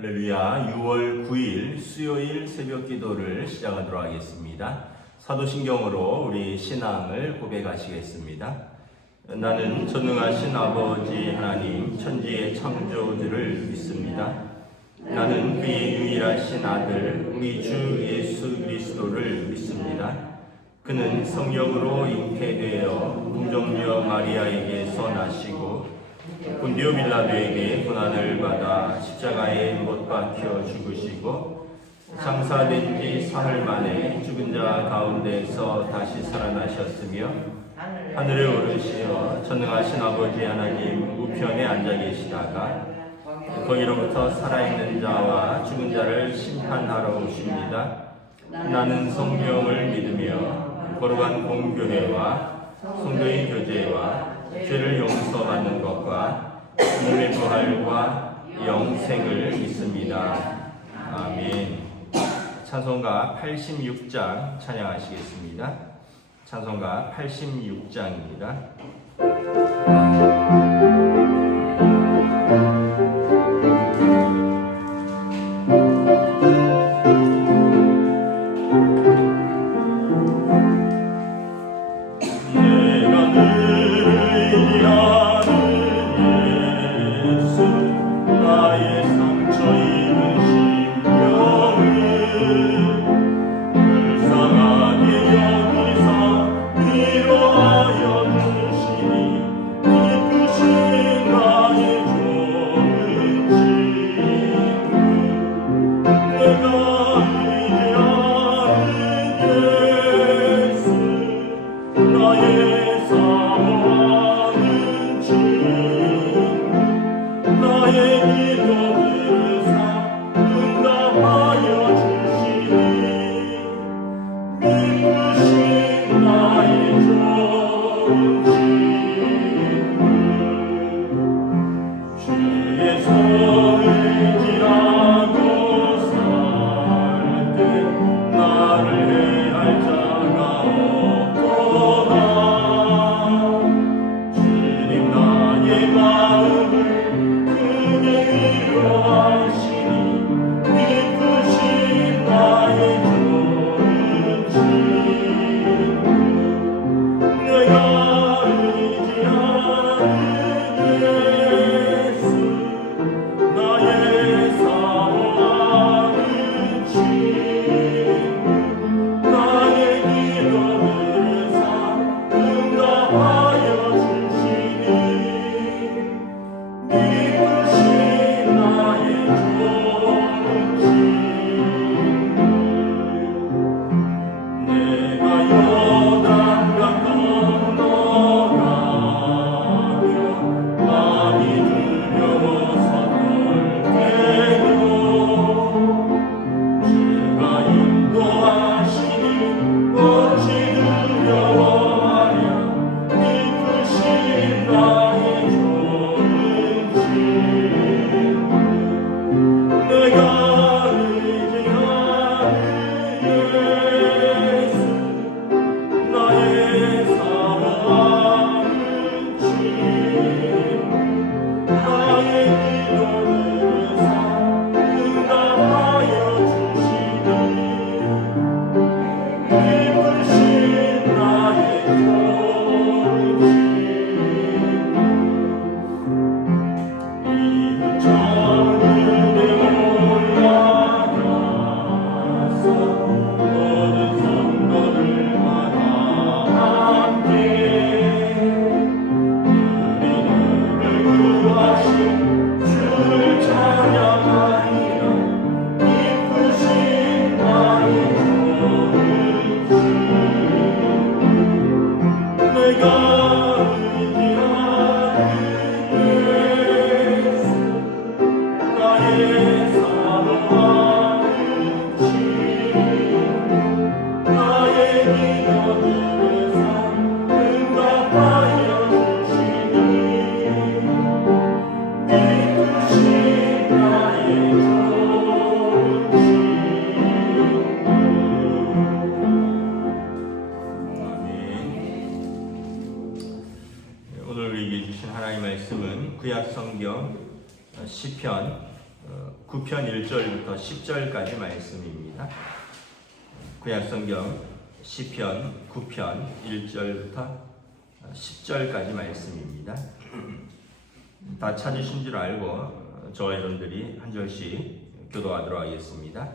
할렐루야. 6월 9일 수요일 새벽 기도를 시작하도록 하겠습니다. 사도신경으로 우리 신앙을 고백하시겠습니다. 나는 전능하신 아버지 하나님 천지의 창조주를 믿습니다. 나는 그의 유일하신 아들 우리 주 예수 그리스도를 믿습니다. 그는 성령으로 잉태되어 궁정녀 마리아에게서 나시고 본디오 빌라도에게 고난을 받아 십자가에 못 박혀 죽으시고 장사된 지 사흘 만에 죽은 자 가운데서 다시 살아나셨으며 하늘에 오르시어 전능하신 아버지 하나님 우편에 앉아 계시다가 거기로부터 살아있는 자와 죽은 자를 심판하러 오십니다. 나는 성령을 믿으며 거룩한 공교회와 성도의 교제와 죄를 용서받는 것과 몸의 부활과 영생을 믿습니다. 아멘. 찬송가 86장 찬양하시겠습니다. 찬송가 86장입니다. 오늘 우리에게 주신 하나님의 말씀은 구약 성경 시편 9편 1절부터 10절까지 말씀입니다. 구약성경 시편 9편 1절부터 10절까지 말씀입니다. 다 찾으신 줄 알고 저와 여러분들이 한 절씩 교도하도록 하겠습니다.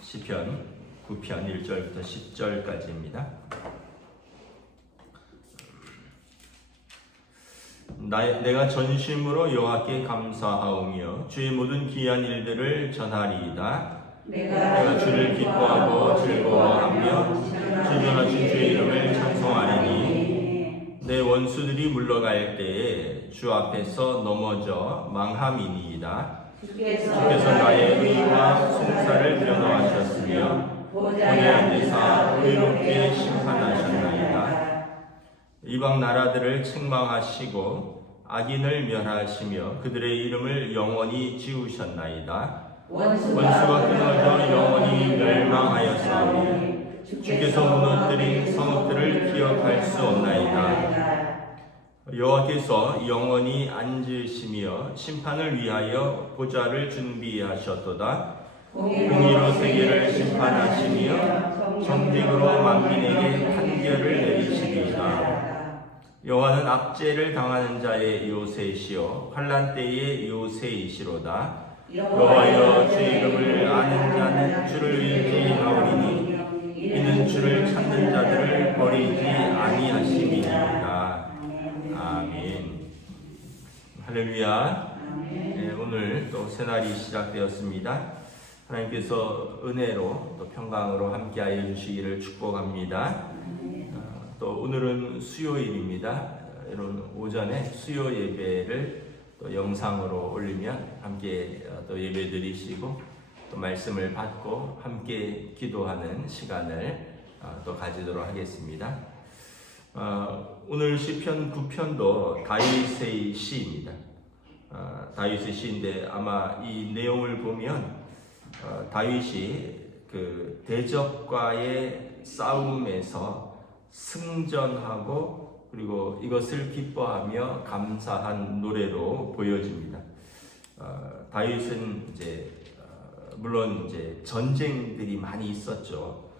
시편 9편 1절부터 10절까지입니다. 내가 전심으로 여호와께 감사하오며 주의 모든 귀한 일들을 전하리이다. 내가 주를 기뻐하고 즐거워하며 주전하신 주의 이름을 찬송하리니 내 원수들이 물러갈 때에 주 앞에서 넘어져 망함이니이다. 주께서 나의 의와 송사를 변호하셨으며 보좌에 앉으사 의롭게 심판하셨나이다. 이방 나라들을 책망하시고 악인을 멸하시며 그들의 이름을 영원히 지우셨나이다. 원수가 끊어져 영원히 멸망하였사오니 주께서 무너뜨린 성읍들을 기억할 수 없나이다. 여호와께서 영원히 앉으시며 심판을 위하여 보좌를 준비하셨도다. 공의로 세계를 심판하시며 정직으로 만민에게 판결을 내리시리이다. 여호와는 악죄를 당하는 자의 요새시요 환난 때의 요새이시로다. 여호와여 주의 이름을 아는 자는 주를 의지하오리니 이는 주를 찾는 자들을 버리지 아니하심이니이다. 아멘. 할렐루야. 네, 오늘 또 새날이 시작되었습니다. 하나님께서 은혜로 또 평강으로 함께하여 주시기를 축복합니다. 또 오늘은 수요일입니다. 여러분 오전에 수요 예배를 또 영상으로 올리면 함께 또 예배 드리시고 또 말씀을 받고 함께 기도하는 시간을 또 가지도록 하겠습니다. 오늘 시편 9편도 다윗의 시입니다. 다윗의 시인데 아마 이 내용을 보면 다윗이 그 대적과의 싸움에서 승전하고 그리고 이것을 기뻐하며 감사한 노래로 보여집니다. 다윗은 이제 물론 이제 전쟁들이 많이 있었죠.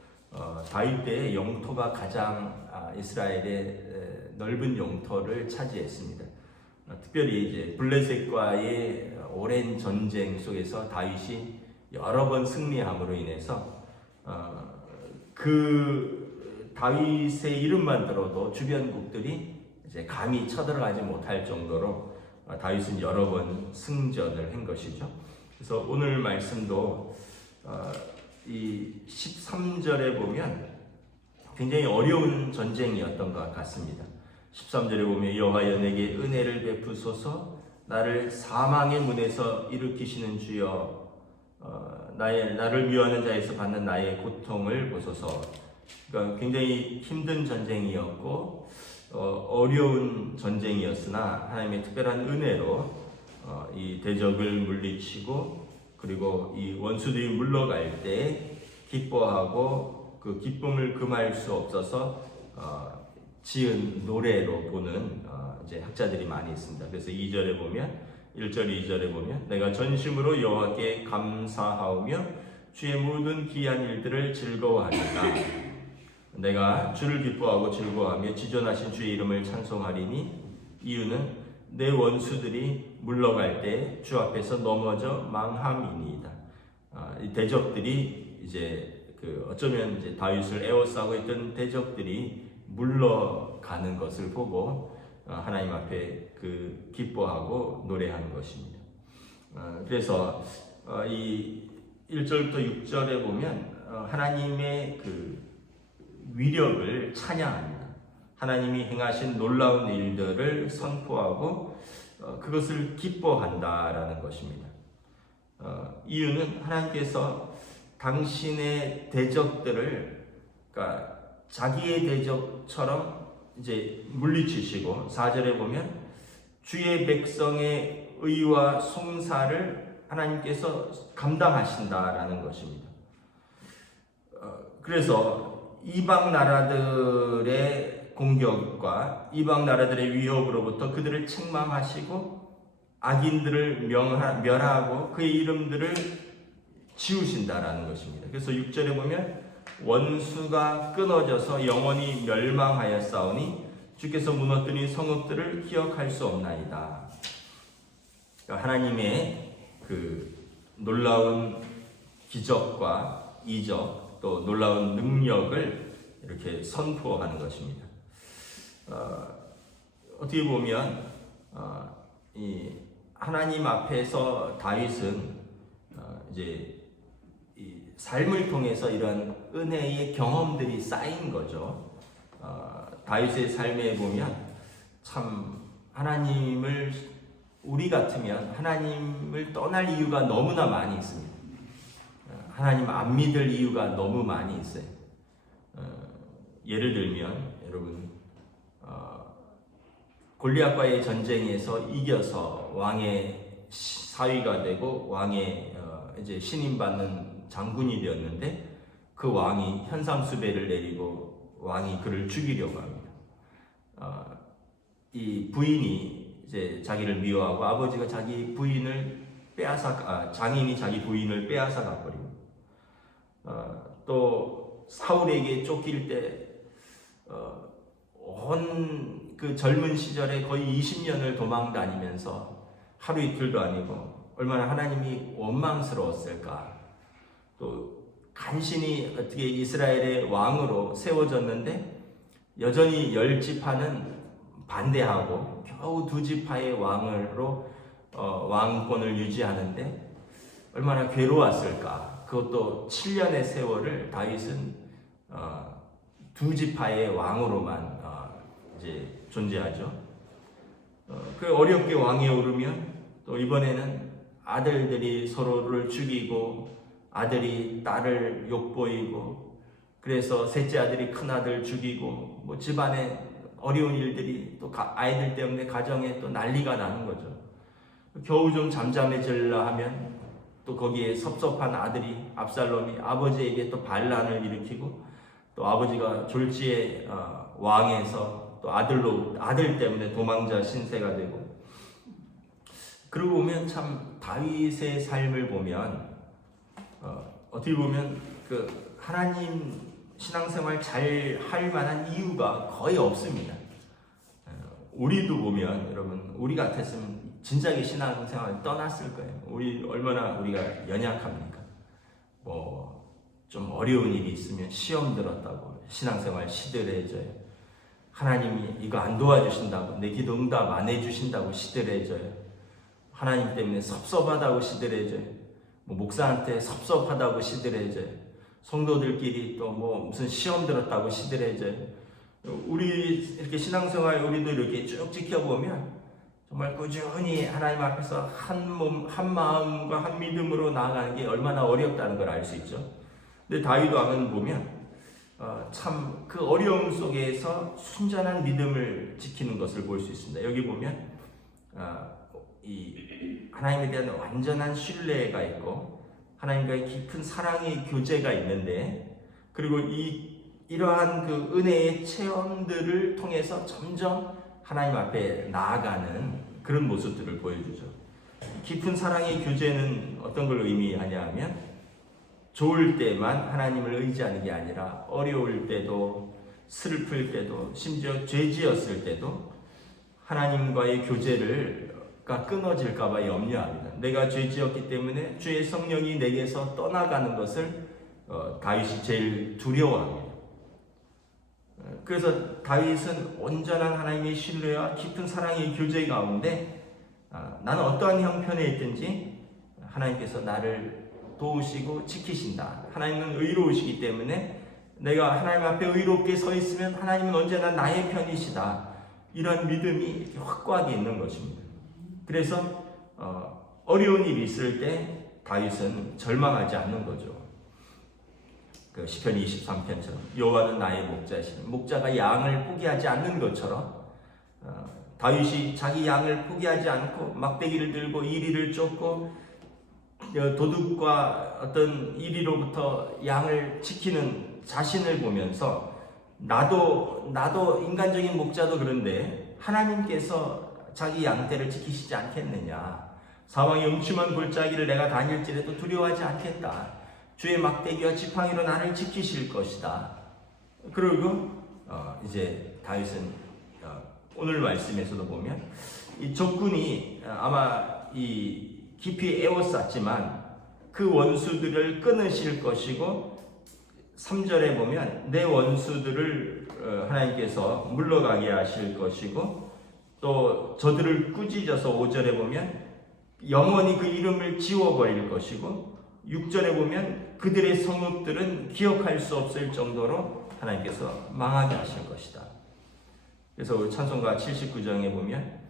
다윗 때의 영토가 가장 이스라엘의 넓은 영토를 차지했습니다. 특별히 이제 블레셋과의 오랜 전쟁 속에서 다윗이 여러 번 승리함으로 인해서 그 다윗의 이름만 들어도 주변국들이 이제 감히 쳐들어가지 못할 정도로 다윗은 여러 번 승전을 한 것이죠. 그래서 오늘 말씀도 이 13절에 보면 굉장히 어려운 전쟁이었던 것 같습니다. 13절에 보면 여호와여 내게 은혜를 베푸소서 나를 사망의 문에서 일으키시는 주여 나를 미워하는 자에서 받는 나의 고통을 보소서. 그러니까 굉장히 힘든 전쟁이었고 어려운 전쟁이었으나 하나님의 특별한 은혜로 이 대적을 물리치고 그리고 이 원수들이 물러갈 때 기뻐하고 그 기쁨을 금할 수 없어서 지은 노래로 보는 이제 학자들이 많이 있습니다. 그래서 2절에 보면 1절 2절에 보면 내가 전심으로 여호와께 감사하오며 주의 모든 귀한 일들을 즐거워하리라. 내가 주를 기뻐하고 즐거워하며 지존하신 주의 이름을 찬송하리니 이유는 내 원수들이 물러갈 때 주 앞에서 넘어져 망함이니이다. 이 대적들이 이제 어쩌면 이제 다윗을 에워싸고 있던 대적들이 물러가는 것을 보고 하나님 앞에 기뻐하고 노래하는 것입니다. 그래서 이 1절부터 6절에 보면 하나님의 위력을 찬양합니다. 하나님이 행하신 놀라운 일들을 선포하고 그것을 기뻐한다라는 것입니다. 이유는 하나님께서 당신의 대적들을 그러니까 자기의 대적처럼 이제 물리치시고 4절에 보면 주의 백성의 의와 송사를 하나님께서 감당하신다라는 것입니다. 그래서 이방 나라들의 공격과 이방 나라들의 위협으로부터 그들을 책망하시고 악인들을 멸하고 그의 이름들을 지우신다라는 것입니다. 그래서 6절에 보면 원수가 끊어져서 영원히 멸망하였사오니 주께서 무너뜨린 성읍들을 기억할 수 없나이다. 그러니까 하나님의 그 놀라운 기적과 이적 또 놀라운 능력을 이렇게 선포하는 것입니다. 어떻게 보면 이 하나님 앞에서 다윗은 이제 이 삶을 통해서 이런 은혜의 경험들이 쌓인 거죠. 다윗의 삶에 보면 참 하나님을 우리 같으면 하나님을 떠날 이유가 너무나 많이 있습니다. 하나님 안 믿을 이유가 너무 많이 있어요. 예를 들면 여러분 골리앗과의 전쟁에서 이겨서 왕의 사위가 되고 왕의 이제 신임받는 장군이 되었는데 그 왕이 현상수배를 내리고 왕이 그를 죽이려고 합니다. 이 부인이 이제 자기를 미워하고 아버지가 자기 부인을 장인이 자기 부인을 빼앗아 가버리고 또 사울에게 쫓길 때 온 그 젊은 시절에 거의 20년을 도망 다니면서 하루 이틀도 아니고 얼마나 하나님이 원망스러웠을까. 또 간신히 어떻게 이스라엘의 왕으로 세워졌는데 여전히 10지파는 반대하고 겨우 2지파의 왕으로 왕권을 유지하는데 얼마나 괴로웠을까. 그것도 7년의 세월을 다윗은 2지파의 왕으로만 이제 존재하죠. 그 어렵게 왕에 오르면 또 이번에는 아들들이 서로를 죽이고 아들이 딸을 욕보이고 그래서 셋째 아들이 큰 아들 죽이고 뭐 집안에 어려운 일들이 또 아이들 때문에 가정에 또 난리가 나는 거죠. 겨우 좀 잠잠해질라 하면 또 거기에 섭섭한 아들이 압살롬이 아버지에게 또 반란을 일으키고 또 아버지가 졸지에 왕에서 또 아들 때문에 도망자 신세가 되고 그러고 보면 참 다윗의 삶을 보면 어떻게 보면 그 하나님 신앙생활 잘 할 만한 이유가 거의 없습니다. 우리도 보면 여러분 우리 같았으면 진작에 신앙생활 떠났을 거예요. 우리 얼마나 우리가 연약합니까? 뭐 좀 어려운 일이 있으면 시험 들었다고 신앙생활 시들해져요. 하나님이 이거 안 도와주신다고 내 기도 응답 안 해주신다고 시들해져요. 하나님 때문에 섭섭하다고 시들해져요. 뭐 목사한테 섭섭하다고 시들해져요. 성도들끼리 또 뭐 무슨 시험 들었다고 시들해져요. 우리 이렇게 신앙생활 우리도 이렇게 쭉 지켜보면 정말 꾸준히 하나님 앞에서 한 몸, 한 마음과 한 믿음으로 나아가는 게 얼마나 어렵다는 걸 알 수 있죠. 근데 다윗 왕은 보면 참 그 어려움 속에서 순전한 믿음을 지키는 것을 볼 수 있습니다. 여기 보면 이 하나님에 대한 완전한 신뢰가 있고 하나님과의 깊은 사랑의 교제가 있는데 그리고 이러한 그 은혜의 체험들을 통해서 점점 하나님 앞에 나아가는 그런 모습들을 보여주죠. 깊은 사랑의 교제는 어떤 걸 의미하냐 하면 좋을 때만 하나님을 의지하는 게 아니라 어려울 때도 슬플 때도 심지어 죄 지었을 때도 하나님과의 교제가 끊어질까 봐 염려합니다. 내가 죄 지었기 때문에 주의 성령이 내게서 떠나가는 것을 다윗이 제일 두려워합니다. 그래서 다윗은 온전한 하나님의 신뢰와 깊은 사랑의 교제 가운데 나는 어떠한 형편에 있든지 하나님께서 나를 도우시고 지키신다. 하나님은 의로우시기 때문에 내가 하나님 앞에 의롭게 서 있으면 하나님은 언제나 나의 편이시다. 이런 믿음이 이렇게 확고하게 있는 것입니다. 그래서 어려운 일이 있을 때 다윗은 절망하지 않는 거죠. 그 시편 23편처럼 여호와는 나의 목자시니 목자가 양을 포기하지 않는 것처럼 다윗이 자기 양을 포기하지 않고 막대기를 들고 이리를 쫓고 도둑과 어떤 이리로부터 양을 지키는 자신을 보면서 나도 인간적인 목자도 그런데 하나님께서 자기 양떼를 지키시지 않겠느냐. 사망의 음침한 골짜기를 내가 다닐지라도 두려워하지 않겠다. 주의 막대기와 지팡이로 나를 지키실 것이다. 그리고 이제 다윗은 오늘 말씀에서도 보면 이 적군이 아마 이 깊이 에워쌌지만 그 원수들을 끊으실 것이고 3절에 보면 내 원수들을 하나님께서 물러가게 하실 것이고 또 저들을 꾸짖어서 5절에 보면 영원히 그 이름을 지워버릴 것이고 6절에 보면 그들의 성읍들은 기억할 수 없을 정도로 하나님께서 망하게 하실 것이다. 그래서 찬송가 79장에 보면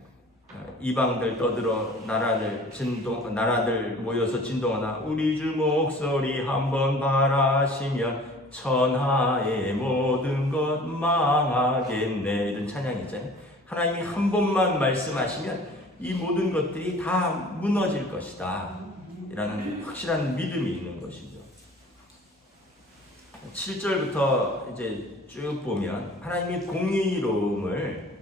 이방들 떠들어 나라들 모여서 진동하나 우리 주 목소리 한번 바라시면 천하의 모든 것 망하겠네. 이런 찬양이 있잖아요. 하나님이 한 번만 말씀하시면 이 모든 것들이 다 무너질 것이다. 이라는 확실한 믿음이 있는 것이죠. 7절부터 이제 쭉 보면 하나님이 공의로움을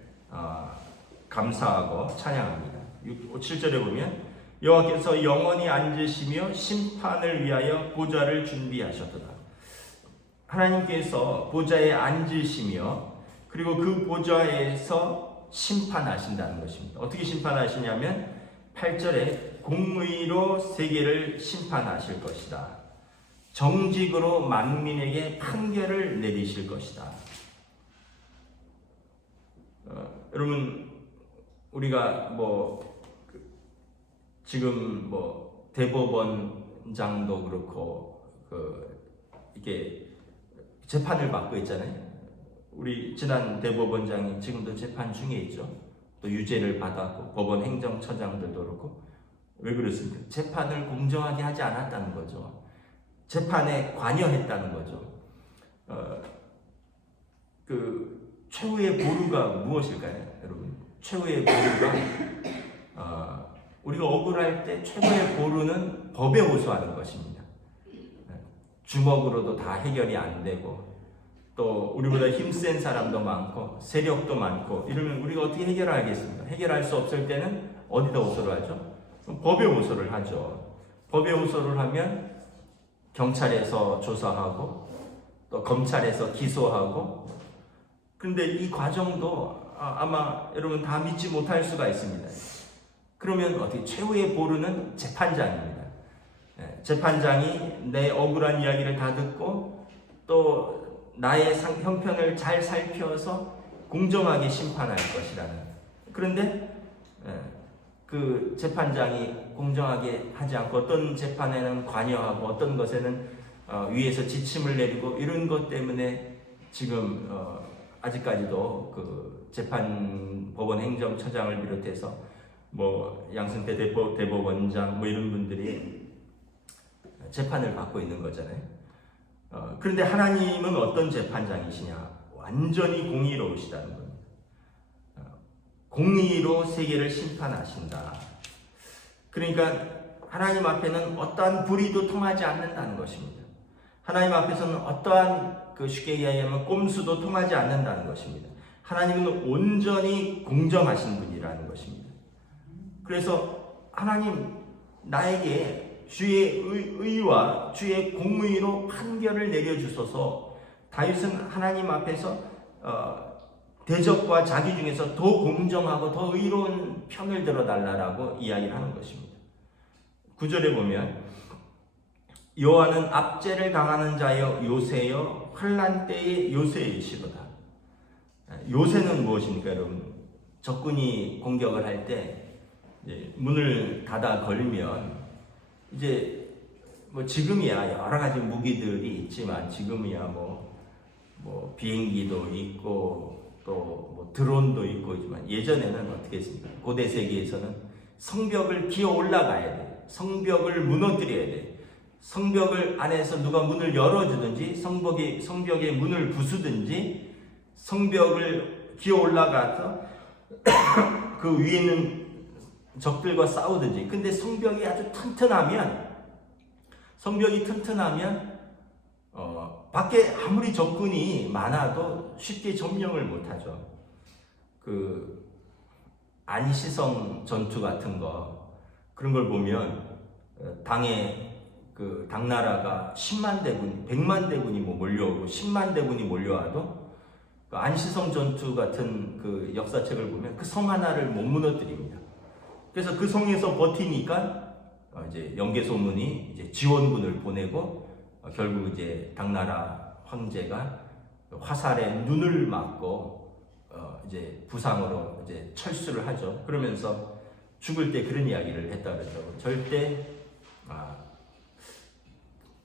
감사하고 찬양합니다. 7절에 보면 여호와께서 영원히 앉으시며 심판을 위하여 보좌를 준비하셨도다. 하나님께서 보좌에 앉으시며 그리고 그 보좌에서 심판하신다는 것입니다. 어떻게 심판하시냐면 8절에 공의로 세계를 심판하실 것이다. 정직으로 만민에게 판결을 내리실 것이다. 여러분 우리가 지금 대법원장도 그렇고 이게 재판을 받고 있잖아요. 우리 지난 대법원장이 지금도 재판 중에 있죠. 또 유죄를 받았고 법원 행정처장들도 그렇고. 왜 그렇습니까? 재판을 공정하게 하지 않았다는 거죠. 재판에 관여했다는 거죠. 그 최후의 보루가 무엇일까요, 여러분? 최후의 보루가 우리가 억울할 때 최고의 보루는 법에 호소하는 것입니다. 주먹으로도 다 해결이 안 되고 또 우리보다 힘센 사람도 많고 세력도 많고 이러면 우리가 어떻게 해결하겠습니까? 해결할 수 없을 때는 어디다 호소를 하죠? 법에 호소를 하죠. 법에 호소를 하면 경찰에서 조사하고 또 검찰에서 기소하고. 그런데 이 과정도 아마 여러분 다 믿지 못할 수가 있습니다. 그러면 어떻게 최후의 보루는 재판장입니다. 재판장이 내 억울한 이야기를 다 듣고 또 나의 형편을 잘 살펴서 공정하게 심판할 것이라는. 그런데 그 재판장이 공정하게 하지 않고 어떤 재판에는 관여하고 어떤 것에는 위에서 지침을 내리고 이런 것 때문에 지금 아직까지도 그 법원 행정처장을 비롯해서 양승태 대법원장 이런 분들이 재판을 받고 있는 거잖아요. 그런데 하나님은 어떤 재판장이시냐? 완전히 공의로우시다는 겁니다. 공의로 세계를 심판하신다. 그러니까 하나님 앞에는 어떠한 불의도 통하지 않는다는 것입니다. 하나님 앞에서는 어떠한 쉽게 이야기하면 꼼수도 통하지 않는다는 것입니다. 하나님은 온전히 공정하신 분이라는 것입니다. 그래서 하나님 나에게 주의 의와 주의 공의로 판결을 내려주소서. 다윗은 하나님 앞에서 대적과 자기 중에서 더 공정하고 더 의로운 편을 들어달라고 이야기를 하는 것입니다. 9절에 보면 여호와는 압제를 당하는 자여 요새여 환난 때의 요새이시로다. 요새는 무엇입니까, 여러분? 적군이 공격을 할 때 문을 닫아 걸면 이제 지금이야 여러 가지 무기들이 있지만 지금이야 비행기도 있고 또 드론도 있고 있지만 예전에는 어떻게 했습니까? 고대 세계에서는 성벽을 기어 올라가야 돼. 성벽을 무너뜨려야 돼. 성벽을 안에서 누가 문을 열어주든지 성벽에 문을 부수든지 성벽을 기어 올라가서 그 위에 있는 적들과 싸우든지. 근데 성벽이 아주 튼튼하면 밖에 아무리 적군이 많아도 쉽게 점령을 못하죠. 안시성 전투 같은 거 그런 걸 보면 당에 그 당나라가 10만 대군, 100만 대군이 뭐 몰려오고 10만 대군이 몰려와도 그 안시성 전투 같은 그 역사책을 보면 그 성 하나를 못 무너뜨립니다. 그래서 그 성에서 버티니까 이제 영계소문이 이제 지원군을 보내고 결국 이제 당나라 황제가 화살에 눈을 맞고 이제 부상으로 이제 철수를 하죠. 그러면서 죽을 때 그런 이야기를 했다 그러죠. 절대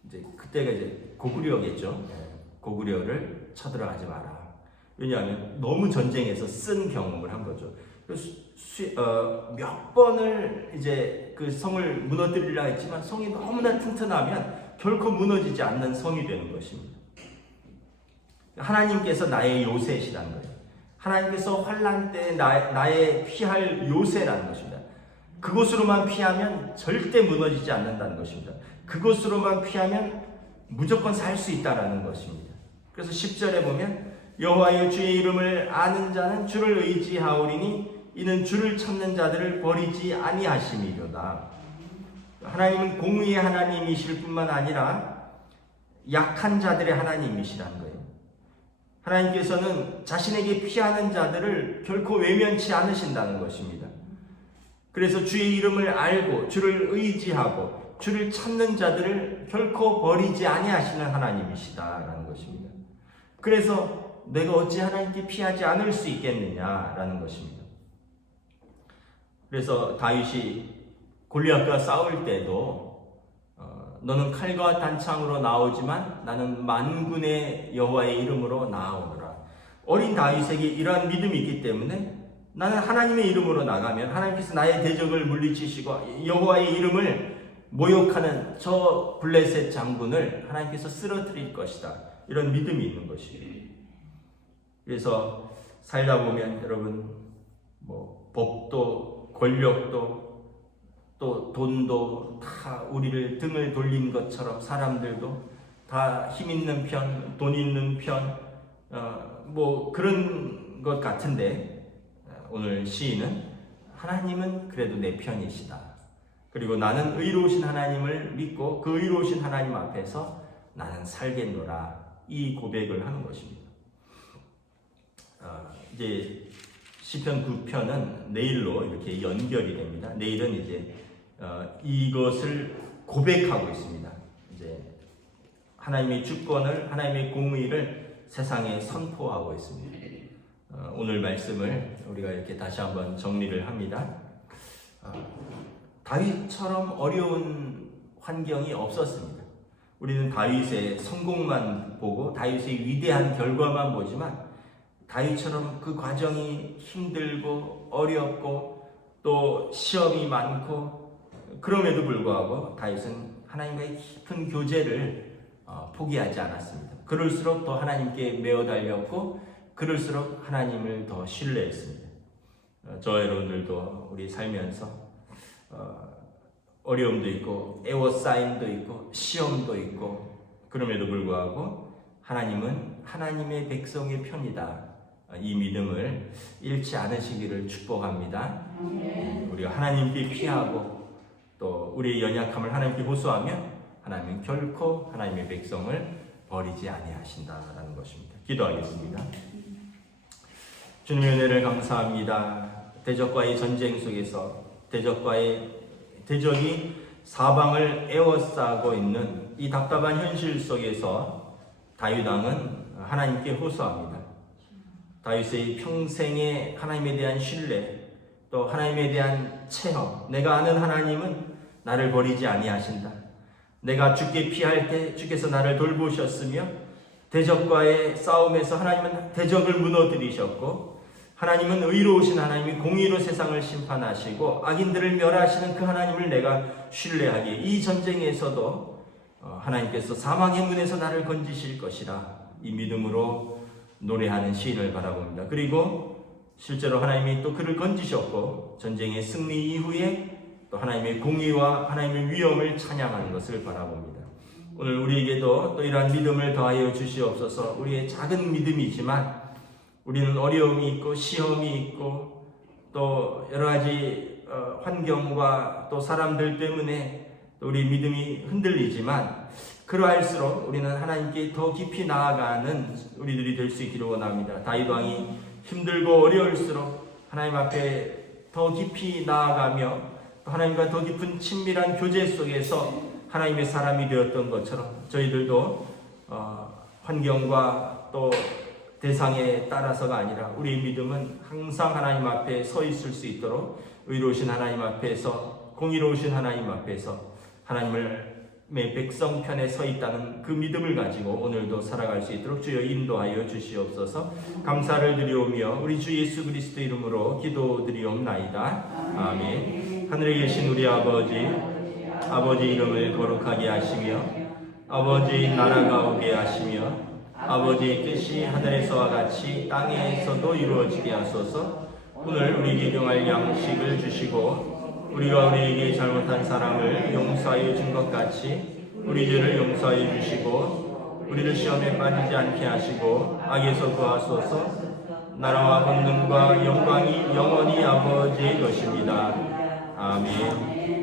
이제 그때가 이제 고구려겠죠. 고구려를 쳐들어가지 마라. 왜냐하면 너무 전쟁에서 쓴 경험을 한 거죠. 몇 번을 이제 그 성을 무너뜨리려 했지만 성이 너무나 튼튼하면 결코 무너지지 않는 성이 되는 것입니다. 하나님께서 나의 요새시라는 거예요. 하나님께서 환난 때 나의 피할 요새라는 것입니다. 그곳으로만 피하면 절대 무너지지 않는다는 것입니다. 그곳으로만 피하면 무조건 살 수 있다라는 것입니다. 그래서 10절에 보면 여호와여 주의 이름을 아는 자는 주를 의지하오리니 이는 주를 찾는 자들을 버리지 아니하심이로다. 하나님은 공의의 하나님이실 뿐만 아니라 약한 자들의 하나님이시라는 거예요. 하나님께서는 자신에게 피하는 자들을 결코 외면치 않으신다는 것입니다. 그래서 주의 이름을 알고 주를 의지하고 주를 찾는 자들을 결코 버리지 아니하시는 하나님이시다라는 것입니다. 그래서 내가 어찌 하나님께 피하지 않을 수 있겠느냐라는 것입니다. 그래서 다윗이 골리앗과 싸울 때도 너는 칼과 단창으로 나오지만 나는 만군의 여호와의 이름으로 나아오노라. 어린 다윗에게 이러한 믿음이 있기 때문에 나는 하나님의 이름으로 나가면 하나님께서 나의 대적을 물리치시고 여호와의 이름을 모욕하는 저 블레셋 장군을 하나님께서 쓰러뜨릴 것이다. 이런 믿음이 있는 것이에요. 그래서 살다 보면 여러분 뭐 법도 권력도 또 돈도 다 우리를 등을 돌린 것처럼 사람들도 다 힘 있는 편, 돈 있는 편, 뭐 그런 것 같은데 오늘 시인은 하나님은 그래도 내 편이시다. 그리고 나는 의로우신 하나님을 믿고 그 의로우신 하나님 앞에서 나는 살겠노라. 이 고백을 하는 것입니다. 이제 시편 9편은 내일로 이렇게 연결이 됩니다. 내일은 이제 이것을 고백하고 있습니다. 이제 하나님의 주권을, 하나님의 공의를 세상에 선포하고 있습니다. 오늘 말씀을 우리가 이렇게 다시 한번 정리를 합니다. 다윗처럼 어려운 환경이 없었습니다. 우리는 다윗의 성공만 보고 다윗의 위대한 결과만 보지만 다윗처럼 그 과정이 힘들고 어렵고 또 시험이 많고 그럼에도 불구하고 다윗은 하나님과의 깊은 교제를 포기하지 않았습니다. 그럴수록 더 하나님께 매어 달렸고 그럴수록 하나님을 더 신뢰했습니다. 저 여러분들도 우리 살면서 어려움도 있고 애워싸임도 있고 시험도 있고 그럼에도 불구하고 하나님은 하나님의 백성의 편이다. 이 믿음을 잃지 않으시기를 축복합니다. 우리가 하나님께 피하고 또 우리의 연약함을 하나님께 호소하면 하나님은 결코 하나님의 백성을 버리지 아니하신다라는 것입니다. 기도하겠습니다. 주님의 은혜를 감사합니다. 대적과의 전쟁 속에서 대적이 사방을 에워싸고 있는 이 답답한 현실 속에서 다윗 왕은 하나님께 호소합니다. 다윗의 평생의 하나님에 대한 신뢰, 또 하나님에 대한 체험, 내가 아는 하나님은 나를 버리지 아니하신다. 내가 주께 피할 때 주께서 나를 돌보셨으며 대적과의 싸움에서 하나님은 대적을 무너뜨리셨고 하나님은 의로우신 하나님이 공의로 세상을 심판하시고 악인들을 멸하시는 그 하나님을 내가 신뢰하기에 이 전쟁에서도 하나님께서 사망의 문에서 나를 건지실 것이라 이 믿음으로 노래하는 시인을 바라봅니다. 그리고 실제로 하나님이 또 그를 건지셨고 전쟁의 승리 이후에 또 하나님의 공의와 하나님의 위엄을 찬양하는 것을 바라봅니다. 오늘 우리에게도 또 이러한 믿음을 더하여 주시옵소서. 우리의 작은 믿음이지만 우리는 어려움이 있고 시험이 있고 또 여러 가지 환경과 또 사람들 때문에 우리 믿음이 흔들리지만 그러할수록 우리는 하나님께 더 깊이 나아가는 우리들이 될 수 있기를 원합니다. 다윗 왕이 힘들고 어려울수록 하나님 앞에 더 깊이 나아가며 또 하나님과 더 깊은 친밀한 교제 속에서 하나님의 사람이 되었던 것처럼 저희들도 환경과 또 대상에 따라서가 아니라 우리의 믿음은 항상 하나님 앞에 서 있을 수 있도록 의로우신 하나님 앞에서, 공의로우신 하나님 앞에서 하나님의 백성 편에 서 있다는 그 믿음을 가지고 오늘도 살아갈 수 있도록 주여 인도하여 주시옵소서. 감사를 드리오며 우리 주 예수 그리스도 이름으로 기도드리옵나이다. 아멘. 하늘에 계신 우리 아버지 이름을 거룩하게 하시며 아버지 나라가 오게 하시며 아버지의 뜻이 하늘에서와 같이 땅에서도 이루어지게 하소서. 오늘 우리에게 일용할 양식을 주시고 우리가 우리에게 잘못한 사람을 용서하여 준 것 같이 우리 죄를 용서하여 주시고 우리를 시험에 빠지지 않게 하시고 악에서 구하소서. 나라와 권능과 영광이 영원히 아버지의 것입니다. 아멘.